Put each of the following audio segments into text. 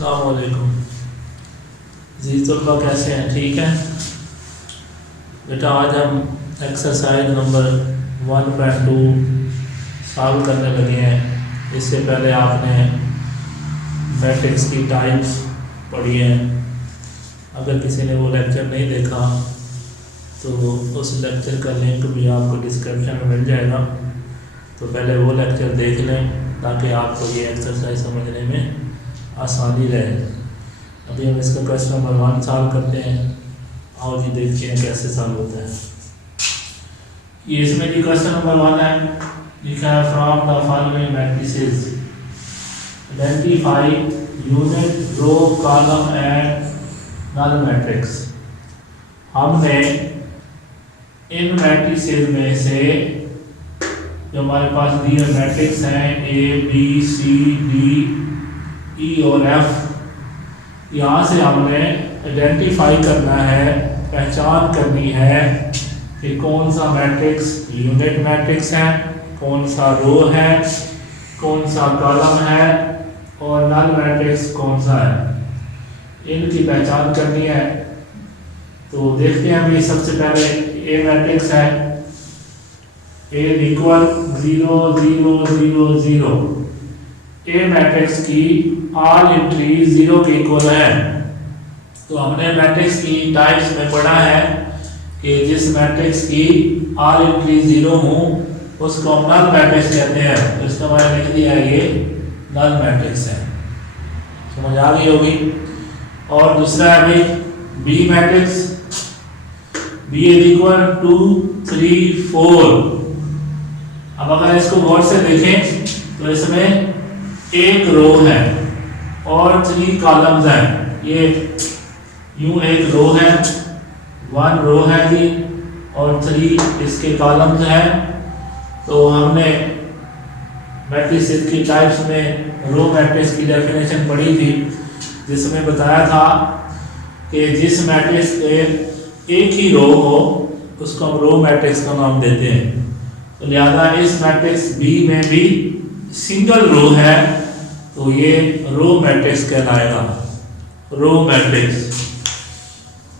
अस्सलामुअलैकुम जी। तलबा कैसे हैं? ठीक है बेटा। आज हम एक्सरसाइज नंबर 1.2 सॉल्व करने लगे हैं। इससे पहले आपने मैट्रिक्स की टाइप्स पढ़ी हैं। अगर किसी ने वो लेक्चर नहीं देखा तो उस लेक्चर का लिंक भी आपको डिस्क्रिप्शन में मिल जाएगा। तो पहले वो लेक्चर देख लें ताकि आपको ये एक्सरसाइज समझने में आसानी रहे। अभी हम इसका क्वेश्चन नंबर 1 सॉल्व करते हैं। आओ जी देखते हैं कैसे सॉल्व होता है। ये इसमें जी क्वेश्चन नंबर 1 है, लिखा है from the following matrices identify unit row column and null matrix. हमने इन मैट्रिसेस में से जो हमारे पास दिए मैट्रिक्स हैं A B C D E और एफ, यहाँ से हमने आइडेंटिफाई करना है, पहचान करनी है कि कौन सा मैट्रिक्स यूनिट मैट्रिक्स है, कौन सा रो है, कौन सा कॉलम है और नल मैट्रिक्स कौन सा है। इनकी पहचान करनी है। तो देखते हैं अभी सबसे पहले ए मैट्रिक्स है, ए इक्वल 0 0 0 0। ए मैट्रिक्स की ऑल एंट्री 0 के इक्वल है। तो हमने मैट्रिक्स की टाइप्स में पढ़ा है कि जिस मैट्रिक्स की ऑल एंट्री 0 हो उसको हम नल मैट्रिक्स कहते हैं। तो इसका मैंने लिख दिया है, ये नल मैट्रिक्स है। समझ आ गई होगी। और दूसरा है भाई B matrix, B is equal 2 3 4। अब अगर इसको गौर से देखें तो इसमें एक रो है और 3 कॉलम्स हैं। ये यूं एक रो है, 1 रो है जी और 3 इसके कॉलम्स हैं। तो हमने मैट्रिक्स की टाइप्स में रो मैट्रिक्स की डेफिनेशन पढ़ी थी, जिसमें बताया था कि जिस मैट्रिक्स के एक ही रो हो उसको हम रो मैट्रिक्स का नाम देते हैं। तो लिहाजा इस मैट्रिक्स बी में भी सिंगल रो है तो ये रो मैट्रिक्स कहलाएगा, रो मैट्रिक्स।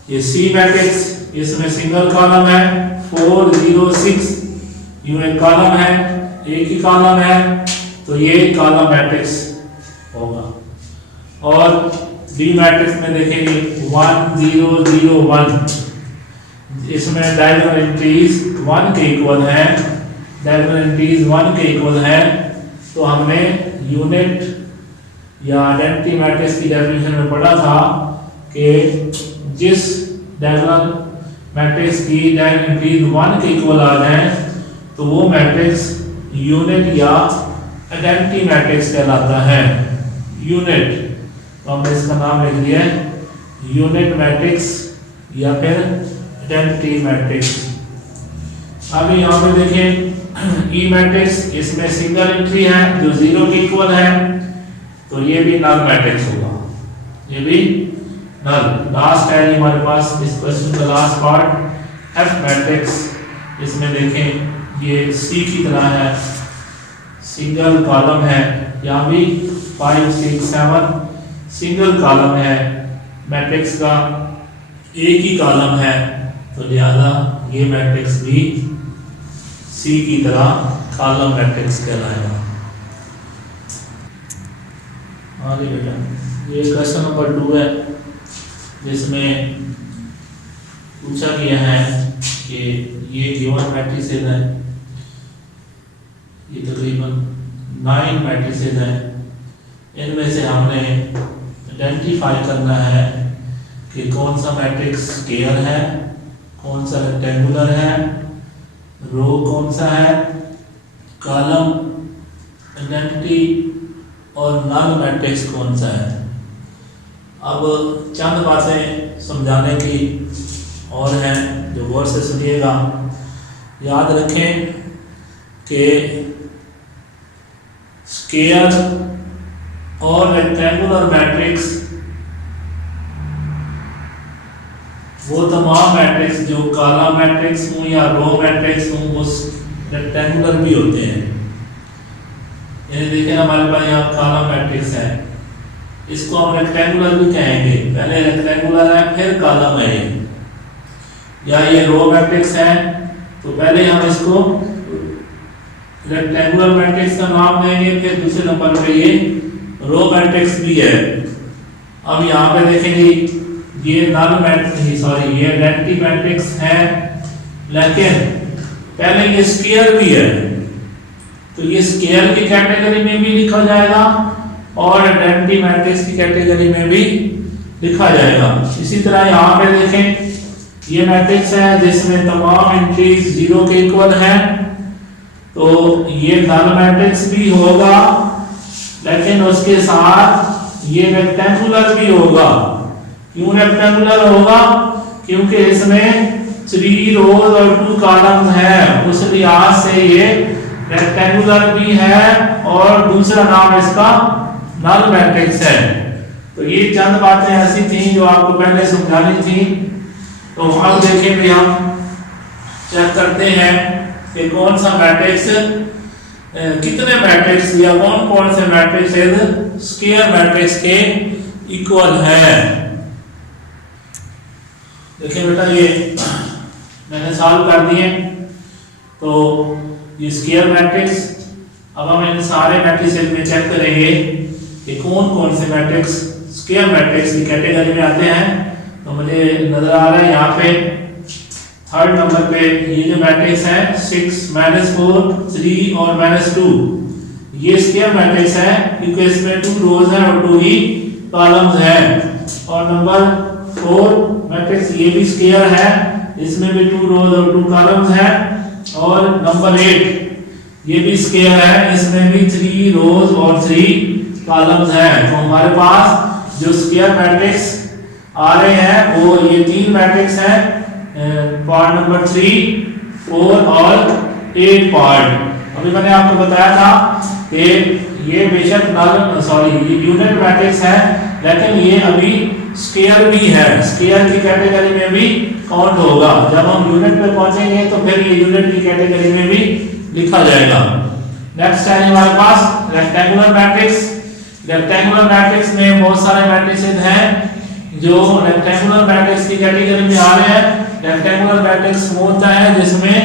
ये सी मैट्रिक्स, इसमें सिंगल कॉलम है 4 0 6, यूं एक कॉलम है, एक ही कॉलम है तो ये कॉलम मैट्रिक्स होगा। और बी मैट्रिक्स में देखेंगे 1 0 0 1, इसमें डायगोनल एंट्रीज 1 के इक्वल है, डायगोनल एंट्रीज 1 के इक्वल है। तो हमने यूनिट या आइडेंटिटी मैट्रिक्स की डेफिनेशन में पढ़ा था कि जिस डायगोनल मैट्रिक्स की डायगोनल एंट्रीज 1 के इक्वल आ जाए तो वो मैट्रिक्स यूनिट या आइडेंटिटी मैट्रिक्स कहलाता है। यूनिट, तो हमने इसका नाम लिख दिया है यूनिट मैट्रिक्स या फिर आइडेंटिटी मैट्रिक्स। अभी यहाँ पे देखें ई मैट्रिक्स, इसमें सिंगल एंट्री है जो 0 के इक्वल है तो ये भी नल मैट्रिक्स होगा, ये भी नल। लास्ट है हमारे पास इस क्वेश्चन का लास्ट पार्ट एफ मैट्रिक्स। इसमें देखें ये सी की तरह है, सिंगल कॉलम है, यहाँ भी 5 6 7 सिंगल कॉलम है, मैट्रिक्स का एक ही कॉलम है। तो लिहाजा ये मैट्रिक्स भी सी की तरह कॉलम मैट्रिक्स कहलाएगा। आगे बेटा ये क्वेश्चन नंबर 2 है, जिसमें पूछा गया है कि ये गिवन मैट्रिसेस है, ये तकरीबन 9 मैट्रिसेस हैं। इनमें से हमने आइडेंटिफाई करना है कि कौन सा मैट्रिक्स स्केयर है, कौन सा रेक्टेंगुलर है, रो कौन सा है, कॉलम आइडेंटिटी और नल मैट्रिक्स कौन सा है। अब चंद बातें समझाने की और हैं जो गौर से सुनिएगा। याद रखें कि स्केयर और रेक्टेंगुलर मैट्रिक्स वो तमाम मैट्रिक्स जो कॉलम मैट्रिक्स हूँ या रो मैट्रिक्स हूँ वो रेक्टेंगुलर भी होते हैं। ये देखिए हमारे पास यहाँ कॉलम मैट्रिक्स है, इसको हम रेक्टेंगुलर भी कहेंगे। पहले रेक्टेंगुलर है फिर कॉलम है ये, या ये रो मैट्रिक्स है तो पहले हम इसको रेक्टेंगुलर मैट्रिक्स का नाम देंगे, फिर दूसरे नंबर पे ये रो मैट्रिक्स भी है। अब यहाँ पे देखेंगे ये नल मैट्रिक्स, सॉरी ये आइडेंटिटी मैट्रिक्स है, लेकिन पहले ये स्क्वायर भी है तो ये स्क्वायर की कैटेगरी में भी लिखा जाएगा और आइडेंटिटी मैट्रिक्स की कैटेगरी में भी लिखा जाएगा। इसी तरह यहाँ पे देखें ये मैट्रिक्स है जिसमें तमाम एंट्रीज 0 के इक्वल हैं, तो ये नल मैट्रिक्स भी होगा, लेकिन उसके साथ ये रेक्टेंगुलर भी होगा। क्यों रेक्टेंगुलर होगा? क्योंकि इसमें 3 रोज और 2 कॉलम्स हैं, उस लिहाज से ये रेक्टेंगुलर भी है और दूसरा नाम इसका नल मैट्रिक्स है। तो ये चंद बातें ऐसी थी जो आपको पहले समझानी थी। तो अब देखिए भाई हम चेक करते हैं कि कौन सा मैट्रिक्स कितने मैट्रिक्स या कौन कौन से मैट्रिक्स स्क्वायर मैट्रिक्स के इक्वल है। देखिए बेटा ये मैंने सॉल्व कर दिए, तो ये स्क्वायर मैट्रिक्स। अब हम इन सारे मैट्रिसेस में चेक करेंगे कि कौन कौन से मैट्रिक्स स्क्वायर मैट्रिक्स की कैटेगरी में आते हैं। तो मुझे नजर आ रहा है यहाँ पे थर्ड नंबर पे ये जो मैट्रिक्स है 6 -4 3 और -2, ये स्क्वायर मैट्रिक्स है क्योंकि इसमें 2 रोज हैं और 2 ही कॉलम्स हैं। और नंबर 4 मैट्रिक्स ये भी स्क्वायर है, इसमें भी 2 रोज और 2 कॉलम्स हैं। और नंबर 8 ये भी स्क्वायर है, इसमें भी 3 रोज और 3 कॉलम्स हैं। तो हमारे पास जो स्क्वायर मैट्रिक्स आ रहे हैं वो ये 3 मैट्रिक्स हैं, पार्ट नंबर 3, 4 और 8 पार्ट। अभी मैंने आपको बताया था कि ये बेशक नल सॉरी ये यूनिट मैट्रिक्स है, लेकिन ये अभी स्क्वायर भी है, स्क्वायर की कैटेगरी में भी काउंट होगा। जब हम यूनिट पे पहुंचेंगे तो फिर ये यूनिट की कैटेगरी में भी लिखा जाएगा। नेक्स्ट है हमारे पास रेक्टेंगुलर मैट्रिक्स। रेक्टेंगुलर मैट्रिक्स में बहुत सारे मैट्रिसेस हैं जो रेक्टेंगुलर मैट्रिक्स की कैटेगरी में आ रहे हैं। रेक्टेंगुलर मैट्रिक्स वो होता है जिसमें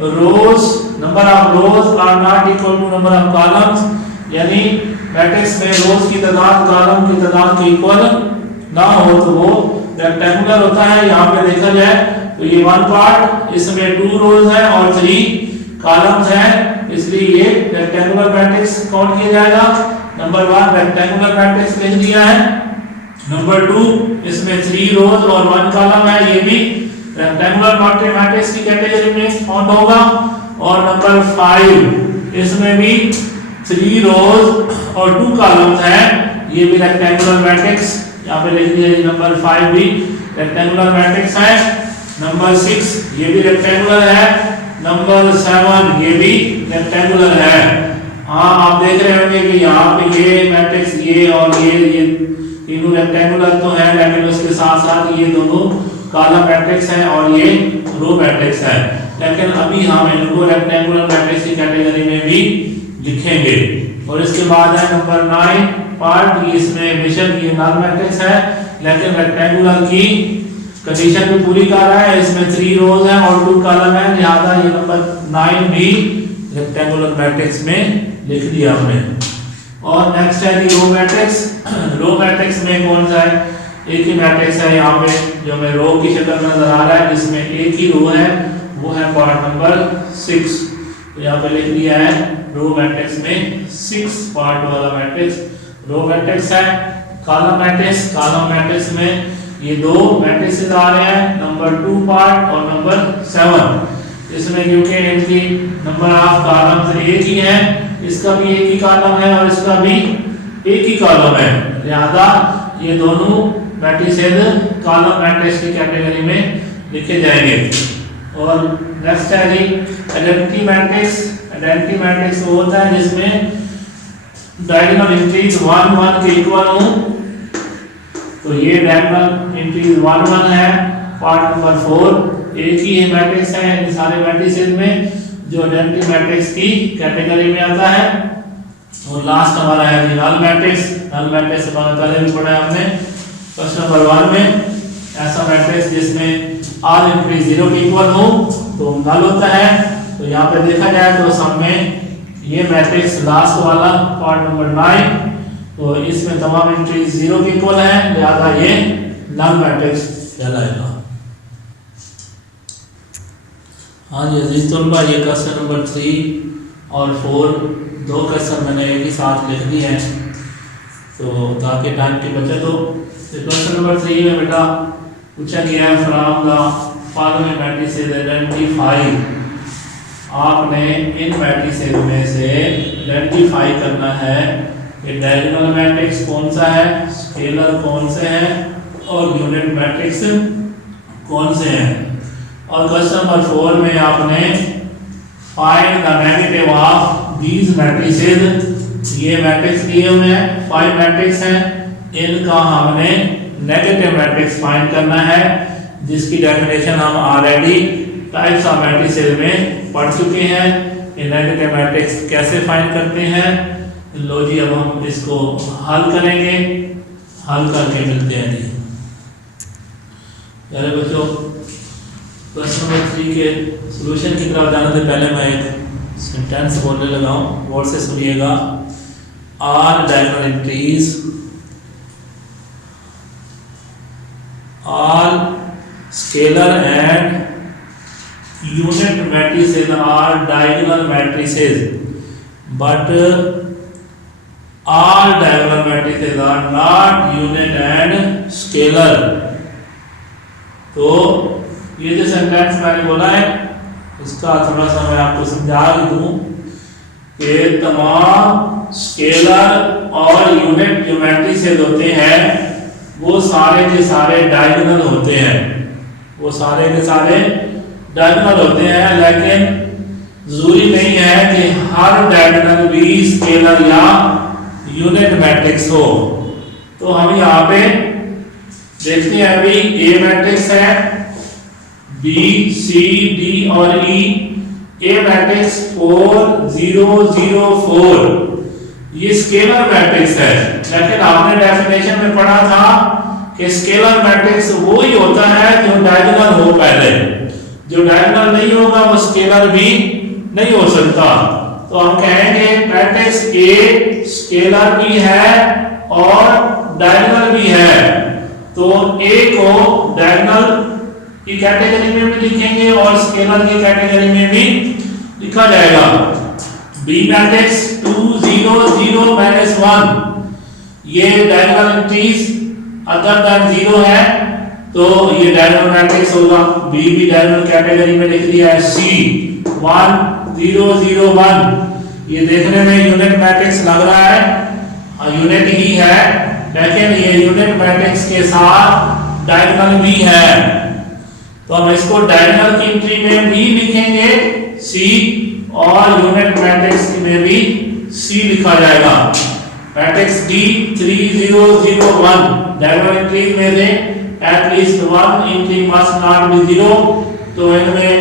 rows number of rows are not equal to number of columns, यानी मैट्रिक्स में रोज की तादाद कॉलम की तादाद के इक्वल ना हो तो वो रेक्टेंगुलर होता है। यहाँ पे देखा जाए तो ये 1 पार्ट, इसमें 2 रोज है और 3 कॉलम्स हैं, इसलिए ये रेक्टेंगुलर मैट्रिक्स काउंट किया जाएगा। नंबर 1 रेक्टेंगुलर मैट्रिक्स लिख दिया है। नंबर 2 इसमें 3 रोज और 1 कॉलम है, ये भी रेक्टेंगुलर मैट्रिक्स की कैटेगरी में काउंट होगा। और नंबर 5 इसमें भी 3 रोज और 2 कॉलम्स हैं, ये भी रेक्टेंगुलर मैट्रिक्स यहाँ पे लिख दिया। नंबर 5 भी रेक्टेंगुलर मैट्रिक्स है। नंबर 6 ये भी रेक्टेंगुलर है। नंबर 7 ये भी रेक्टेंगुलर है। हाँ आप देख रहे होंगे कि यहाँ पे ये मैट्रिक्स ये और ये तीनों रेक्टेंगुलर तो है, लेकिन उसके साथ साथ ये दोनों कॉलम मैट्रिक्स है और ये रो मैट्रिक्स है, लेकिन अभी हम इनको रेक्टेंगुलर मैट्रिक्स की कैटेगरी में भी लिखेंगे। और इसके बाद है नंबर 9 पार्ट, इसमें बेशक ये नल मैट्रिक्स है लेकिन रेक्टेंगुलर की कंडीशन भी पूरी कर रहा है, इसमें 3 रोज हैं और 2 कॉलम है, लिहाजा ये नंबर 9 भी रेक्टेंगुलर मैट्रिक्स में लिख दिया हमने। और नेक्स्ट है रो मैट्रिक्स। रो मैट्रिक्स में कौन सा है? एक ही मैट्रिक्स है यहाँ पे जो हमें रो की शक्ल में नजर आ रहा है, जिसमें एक ही रो है, वो है पार्ट नंबर 6। तो यहाँ पे लिख दिया है रो मैट्रिक्स में 6 पार्ट वाला मैट्रिक्स रो मैट्रिक्स है। कॉलम मैट्रिक्स में ये 2 मैट्रिक्स आ रहे हैं, नंबर 2 पार्ट और नंबर 7। इसमें क्योंकि इनकी नंबर ऑफ कॉलम्स एक ही है, इसका भी एक ही कॉलम है और इसका भी एक ही कॉलम है, लिहाजा ये दोनों मैट्रिसेस कॉलम मैट्रिक्स की कैटेगरी में लिखे जाएंगे। और नेक्स्ट है जी आइडेंटिटी मैट्रिक्स। आइडेंटिटी मैट्रिक्स वो होता है जिसमें डायगोनल एंट्रीज 1 1 के इक्वल हो। तो ये डायगोनल एंट्रीज 1 1 है। पार्ट नंबर 4 एक ही मैट्रिक्स है इन सारे मैट्रिसेस में जो आइडेंटिटी मैट्रिक्स की कैटेगरी में आता है। और लास्ट हमारा है नल मैट्रिक्स। नल मैट्रिक्स के बारे में पहले भी पढ़ा है हमने। क्वेश्चन नंबर 1 में ऐसा मैट्रिक्स जिसमें ऑल एंट्री 0 के इक्वल हो तो नल होता है। तो यहाँ पे देखा जाए तो सम में ये मैट्रिक्स लास्ट वाला पार्ट नंबर 9, तो इसमें तमाम एंट्री 0 के इक्वल है, लिहाजा ये नल मैट्रिक्स कहलाएगा। हाँ जी अजीज तलबा, ये क्वेश्चन नंबर 3 और 4 दो क्वेश्चन मैंने एक ही साथ लिख दिए हैं तो ताकि टाइम की बचत हो। क्वेश्चन नंबर 3 में बेटा पूछा गया है from the following matrices identify, आपने इन मैट्रिसेस में से आइडेंटिफाई करना है कि डायगोनल मैट्रिक्स कौन सा है, स्केलर कौन से हैं और यूनिट मैट्रिक्स कौन से हैं। और क्वेश्चन नंबर 4 में आपने find the negative of these matrices, ये मैट्रिक्स दिए हुए हैं 5 मैट्रिक्स हैं, इनका हमने नेगेटिव मैट्रिक्स फाइंड करना है जिसकी डेफिनेशन हम ऑलरेडी टाइप्स ऑफ मैट्रिसेस में पढ़ चुके हैं। ये नेगेटिव मैट्रिक्स कैसे फाइंड करते हैं, लो जी अब हम इसको हल करेंगे, हल करके मिलते हैं जी। यारे बच्चों क्वेश्चन नंबर 3 के सॉल्यूशन की तरफ जाने से पहले मैं एक सेंटेंस बोलने लगा हूँ, गौर से सुनिएगा। All diagonal entries, all scalar and unit matrices are diagonal matrices but all diagonal matrices are not unit and scalar। तो ये जो सेंटेंस मैंने बोला है इसका थोड़ा सा मैं आपको समझा दूं कि तमाम स्केलर और यूनिट जो मैट्रिसेस होते हैं वो सारे के सारे डायगोनल होते हैं, वो सारे के सारे डायगोनल होते हैं, लेकिन जरूरी नहीं है कि हर डायगोनल भी स्केलर या यूनिट मैट्रिक्स हो। तो हम यहाँ पे देखते हैं, अभी ए मैट्रिक्स है, बी सी डी और ई, ए मैट्रिक्स 4 0 0 4 ये स्केलर मैट्रिक्स है, लेकिन आपने डेफिनेशन में पढ़ा था कि स्केलर मैट्रिक्स वो ही होता है जो डायगोनल हो, पहले जो डायगोनल नहीं होगा वो स्केलर भी नहीं हो सकता। तो हम कहेंगे मैट्रिक्स ए स्केलर भी है और डायगोनल भी है, तो ए को डायगोनल की कैटेगरी में भी लिखेंगे और स्केलर की कैटेगरी में भी लिखा जाएगा। बी मैट्रिक्स 2 0 0 -1 ये डायगोनल एंट्रीज अदर देन 0 है तो ये डायगोनल मैट्रिक्स होगा। बी भी डायगोनल कैटेगरी में लिख दिया है। सी 1 0 0 1 ये देखने में यूनिट मैट्रिक्स लग रहा है, यूनिट ही है, लेकिन ये यूनिट मैट्रिक्स के साथ डायगोनल भी है, तो हम इसको डायगोनल की एंट्री में भी लिखेंगे सी और यूनिट मैट्रिक्स में भी सी लिखा जाएगा। मैट्रिक्स डी 3 0 0 1 डायगोनल एंट्री में से at least 1 entry must not be 0, तो इनमें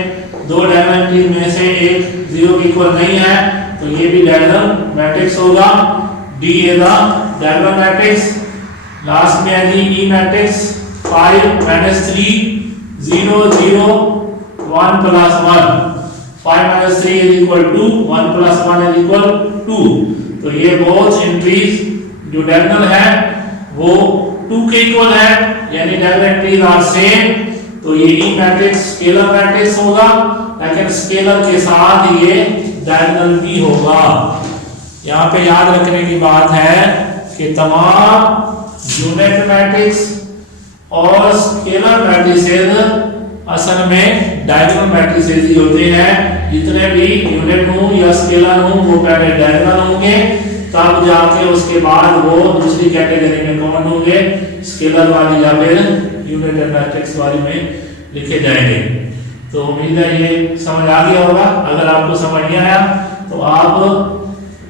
दो डायगोनल एंट्री में से एक 0 के इक्वल नहीं है, तो ये भी डायगोनल मैट्रिक्स होगा। D is the diagonal matrix. Last में है ई मैट्रिक्स 5 -3 0 0 1 + 1 5 - 3 = 2 1 + 1 = 2, तो ये बोथ एंट्रीज जो डायगोनल है वो 2 के इक्वल है, यानी डायगोनल एंट्रीज आर सेम, तो ये ई मैट्रिक्स स्केलर मैट्रिक्स होगा, लेकिन स्केलर के साथ ये डायगोनल भी होगा। यहाँ पे याद रखने की बात है कि तमाम यूनिट मैट्रिक्स और स्केलर मैट्रिसेस असल में डायगोनल मैट्रिसेस ही होते हैं। जितने भी यूनिट हो या स्केलर हो वो पहले डायगोनल होंगे, तब जाके उसके बाद वो दूसरी कैटेगरी में कौन होंगे, स्केलर वाली या फिर यूनिट मैट्रिक्स वाली में लिखे जाएंगे। तो उम्मीद है ये समझ आ गया होगा। अगर आपको समझ नहीं आया तो आप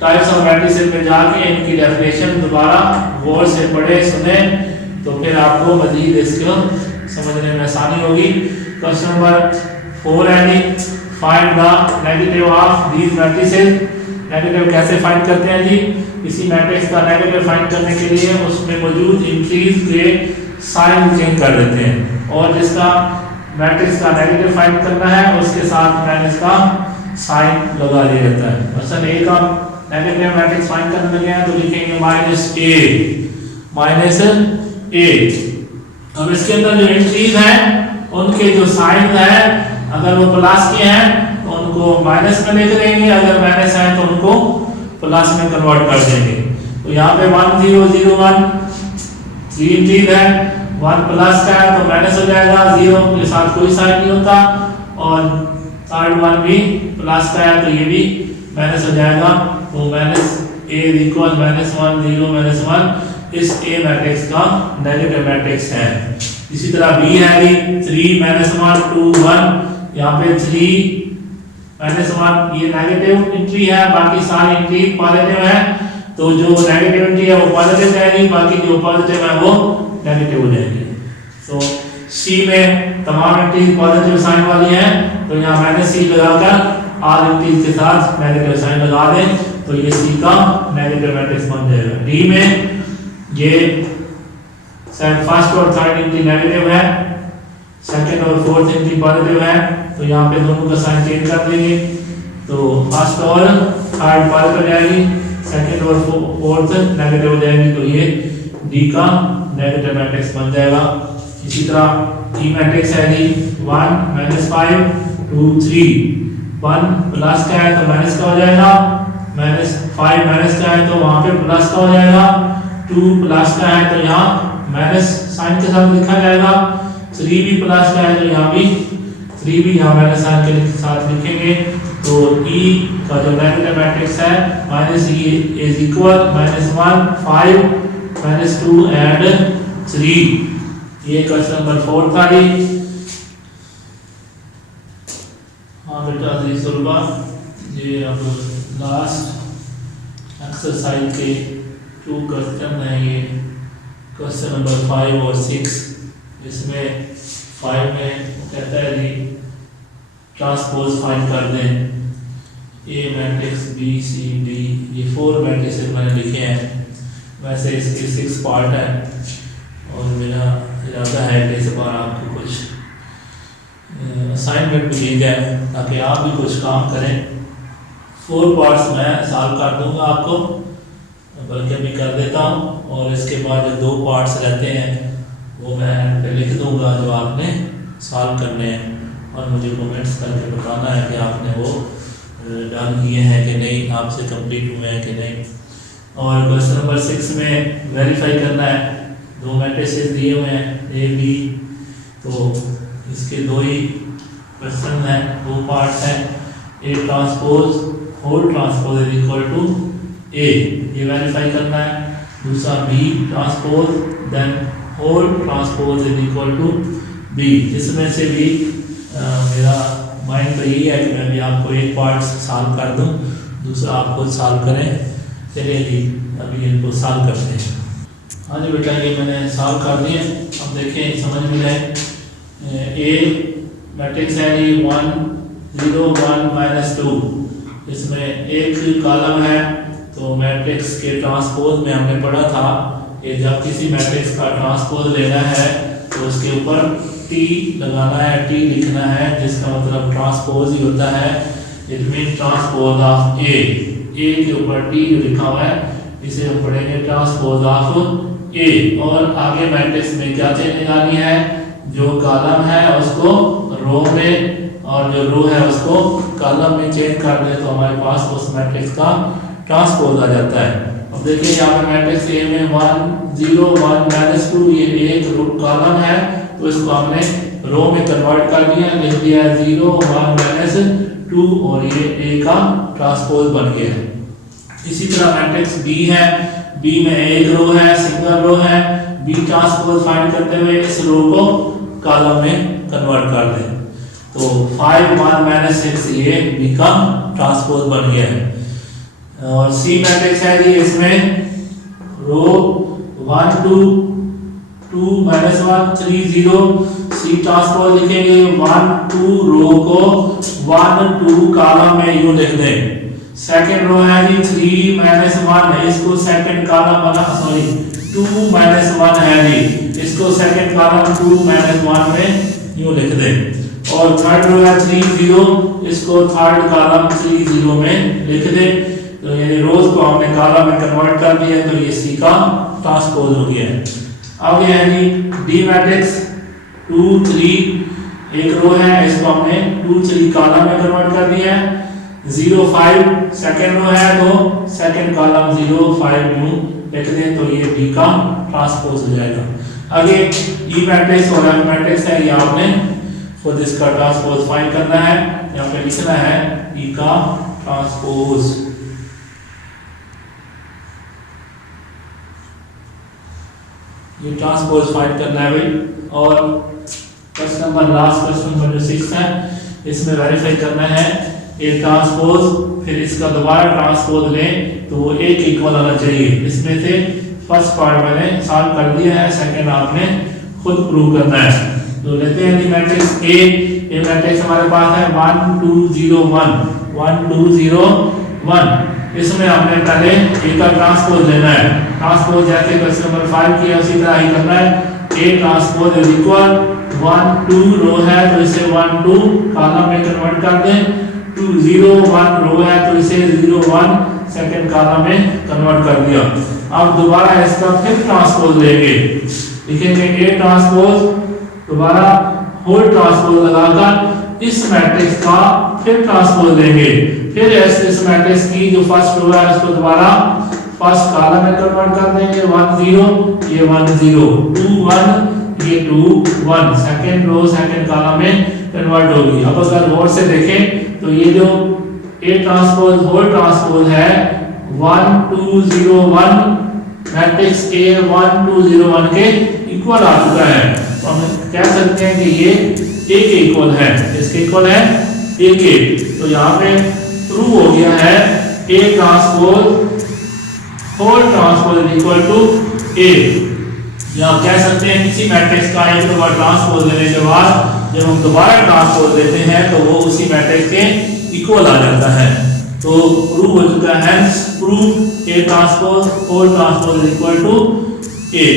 टाइप्स ऑफ मैट्रिसेस में जाके इनकी डेफिनेशन दोबारा गौर से पढ़े सुने, तो फिर आपको मजीद इसको समझने में आसानी होगी। क्वेश्चन नंबर 4 है, find the negative of these matrices. Negative कैसे फाइंड करते हैं जी? किसी मैट्रिक्स का नेगेटिव फाइंड करने के लिए उसमें मौजूद एंट्रीज के साइन चेंज कर देते हैं, और जिसका मैट्रिक्स का नेगेटिव फाइंड करना है उसके साथ माइनस का साइन लगा दिया जाता है। मसलन ए का नेगेटिव मैट्रिक्स फाइंड करने लगे हैं तो लिखेंगे माइनस ए। अब इसके अंदर जो एंट्रीज हैं उनके जो साइन है अगर वो प्लस के हैं तो उनको माइनस में लिख देंगे, अगर माइनस है तो उनको प्लस में कन्वर्ट कर देंगे। तो यहाँ पे 1 0 0 1 3 एंट्रीज है, 1 प्लस का है तो माइनस हो जाएगा, 0 के साथ कोई साइन नहीं होता, और थर्ड 1 भी प्लस का है तो ये भी माइनस हो जाएगा। तो minus a equal minus 1 0 minus 1 इस A मैट्रिक्स का नेगेटिव मैट्रिक्स है। इसी तरह B है भी 3 माइनस 1 2 1, यहाँ पे 3 माइनस 1 ये नेगेटिव एंट्री है, बाकी सारी एंट्री पॉजिटिव है। तो जो नेगेटिव एंट्री है वो पॉजिटिव जाएगी, बाकी जो पॉजिटिव है वो नेगेटिव हो जाएगी। तो C में तमाम एंट्री पॉजिटिव साइन वाली है, तो यहाँ माइनस C लगाकर आर एंट्रीज के साथ नेगेटिव साइन लगा दें तो ये C का नेगेटिव मैट्रिक्स बन जाएगा। D में ये फर्स्ट और थर्ड एंट्री नेगेटिव है, सेकंड और फोर्थ एंट्री पॉजिटिव है, तो यहाँ पे दोनों का साइन चेंज कर देंगे। तो फर्स्ट और थर्ड पॉजिटिव हो जाएगी, सेकंड और फोर्थ नेगेटिव हो जाएगी, तो ये D का नेगेटिव मैट्रिक्स बन जाएगा। इसी तरह E मैट्रिक्स है जी 1 -5 2 3, 1 प्लस का है तो माइनस का हो जाएगा, -5 माइनस का है तो वहां पे प्लस का हो जाएगा, 2 प्लस का है तो यहाँ माइनस साइन के साथ लिखा जाएगा, 3 भी प्लस का है तो यहाँ भी 3 भी यहाँ माइनस साइन के साथ लिखेंगे। तो E का जो नेगेटिव मैट्रिक्स है -E इज इक्वल -1 5 -2 एंड 3। ये क्वेश्चन नंबर 4 था जी। हाँ बेटा जी सुलभा, ये अब लास्ट एक्सरसाइज के 2 क्वेश्चन हैं, ये क्वेश्चन नंबर 5 और 6। इसमें 5 में कहता है जी ट्रांसपोज फाइंड कर दें A matrix B C D, ये 4 मैट्रिक्स मैंने लिखे हैं। वैसे इसके 6 पार्ट हैं और मेरा इरादा है कि इस बार आपको कुछ असाइनमेंट भी दी जाए ताकि आप भी कुछ काम करें। 4 पार्ट्स मैं सॉल्व कर दूंगा आपको, बल्कि अभी कर देता हूँ, और इसके बाद जो 2 पार्ट्स रहते हैं वो मैं लिख दूंगा जो आपने सॉल्व करने हैं, और मुझे कमेंट्स करके बताना है कि आपने वो डन किए हैं कि नहीं, आपसे कंप्लीट हुए हैं कि नहीं। और क्वेश्चन नंबर 6 में वेरीफाई करना है, 2 मैट्रिसेस दिए हुए हैं A B, तो इसके 2 ही क्वेश्चन हैं, 2 पार्ट्स हैं। A transpose whole transpose is equal to A, ये वेरीफाई करना है। दूसरा B transpose then whole transpose is equal to B। इसमें से भी मेरा माइंड तो यही है कि मैं भी आपको एक पार्ट सॉल्व कर दूं, दूसरा आप खुद सॉल्व करें। चलिए जी अभी इनको सॉल्व करते हैं। हाँ जी बेटा ये मैंने सॉल्व कर दिए, अब देखें समझ में आए। A मैट्रिक्स है जी 1 0 1 -2, इसमें एक कॉलम है। तो मैट्रिक्स के ट्रांसपोज में हमने पढ़ा था कि जब किसी मैट्रिक्स का ट्रांसपोज लेना है तो उसके ऊपर T लगाना है, T लिखना है, जिसका मतलब ट्रांसपोज ही होता है। It mean transpose of A के ऊपर T लिखा हुआ है, इसे हम पढ़ेंगे ट्रांसपोज ऑफ A। और आगे मैट्रिक्स में क्या चेंज लगानी है, जो कॉलम है उसको रो में और जो रो है उसको कॉलम में चेंज कर दे तो हमारे पास उस मैट्रिक्स का ट्रांसपोज आ जाता है। अब देखिए यहाँ पे मैट्रिक्स A में 1 0 1 -2 ये एक कॉलम है, तो इसको हमने रो में कन्वर्ट कर दिया, लिख दिया 0 1 -2 और ये A का ट्रांसपोज बन गया है। इसी तरह मैट्रिक्स B है, B में एक रो है, सिंगल रो है, B ट्रांसपोज फाइंड करते हुए इस रो को कॉलम में कन्वर्ट कर दें, तो 5 1 -6 ये B का ट्रांसपोज बन गया है। और C मैट्रिक्स है जी, इसमें रो 1 2 2 -1 3 0, C ट्रांसपोज लिखेंगे 1 2 रो को 1 2 कॉलम में यूं लिख दें, सेकंड रो है जी 3 माइनस 1 है, इसको सेकंड कॉलम बना, सॉरी 2 माइनस 1 है जी, इसको सेकंड कॉलम 2 माइनस 1 में यूं लिख दें। और थर्ड रो है 3 0, इसको थर्ड कॉलम 3 0 में लिख दें। तो यानी रोज को हमने कॉलम में कन्वर्ट कर दिया, तो ये सी का ट्रांसपोज हो गया है। अब ये है जी डी मैट्रिक्स 2 3, एक रो है, इसको हमने 2 3 कॉलम में कन्वर्ट कर दिया है। 0 5 सेकंड रो है, तो सेकंड कॉलम 0 5 न्यू लिख दें, तो ये डी का ट्रांसपोज हो जाएगा। आगे ई मैट्रिक्स और एफ मैट्रिक्स है, ये आपने खुद इसका ट्रांसपोज फाइंड करना है। यहाँ पे लिखना है ई का ट्रांसपोज। ये ट्रांसपोज फाइंड करना है भाई। और question number, last question number जो 6 है, इसमें वेरीफाई करना है ए ट्रांसपोज, फिर इसका दोबारा ट्रांसपोज लें तो वो ए के इक्वल आना चाहिए। इसमें से फर्स्ट पार्ट मैंने सॉल्व कर दिया है, सेकंड आपने खुद प्रूव करना है। तो लेते हैं मैट्रिक्स ए। ये मैट्रिक्स हमारे पास है 1 2 0 1 1 2 0 1। इसमें हमने पहले ए का ट्रांसपोज लेना है। ट्रांसपोज जैसे क्वेश्चन नंबर 5 किया उसी तरह ही करना है। ए ट्रांसपोज इज इक्वल 1 2 रो है, तो इसे 1 2 कॉलम में कन्वर्ट कर दें। 2 0 1 रो है, तो इसे 0 1 सेकंड कॉलम में कन्वर्ट कर दिया। अब दोबारा इसका फिर ट्रांसपोज लेंगे, लिखेंगे ए ट्रांसपोज, दोबारा होल ट्रांसपोज लगाकर इस मैट्रिक्स का फिर ट्रांसपोज लेंगे। फिर इस मैट्रिक्स की जो फर्स्ट रो है उसको दोबारा फर्स्ट कॉलम में कन्वर्ट कर देंगे। 1 0, ये 1 0 2 1, ये 2 1 सेकंड रो सेकंड कॉलम में कन्वर्ट होगी। अब अगर गौर से देखें तो ये जो ए ट्रांसपोज होल ट्रांसपोज है 1 2 0 1 मैट्रिक्स ए 1 2 0 1 के इक्वल आ चुका है। तो हम कह सकते हैं कि ये ए के इक्वल है। इसके इक्वल है ए के। तो यहाँ पे प्रूव हो गया है A transpose whole transpose equal to A. या कह सकते हैं किसी मैट्रिक्स का एक बार ट्रांसपोज लेने के बाद जब हम दोबारा ट्रांसपोज लेते हैं तो वो उसी मैट्रिक्स के इक्वल आ जाता है। तो प्रूव हो चुका है, prove A transpose whole transpose equal to A.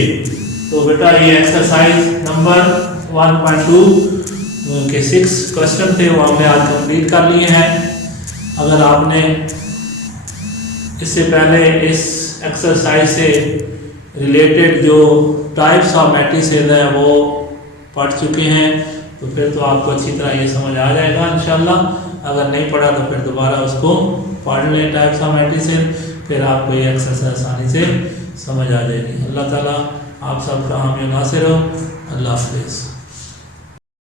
तो बेटा ये एक्सरसाइज नंबर 1.2 के 6 क्वेश्चन थे वो हमने आज कंप्लीट कर लिए हैं। अगर आपने इससे पहले इस एक्सरसाइज से रिलेटेड जो टाइप्स ऑफ मैट्रिसेस हैं वो पढ़ चुके हैं तो फिर तो आपको अच्छी तरह ये समझ आ जाएगा इंशाल्लाह। अगर नहीं पढ़ा तो फिर दोबारा उसको पढ़ लें टाइप्स ऑफ मैट्रिसेस, फिर आपको ये एक्सरसाइज आसानी से समझ आ जाएगी। अल्लाह ताला आप सबका हामी नासिर हो। अल्लाह हाफिज़।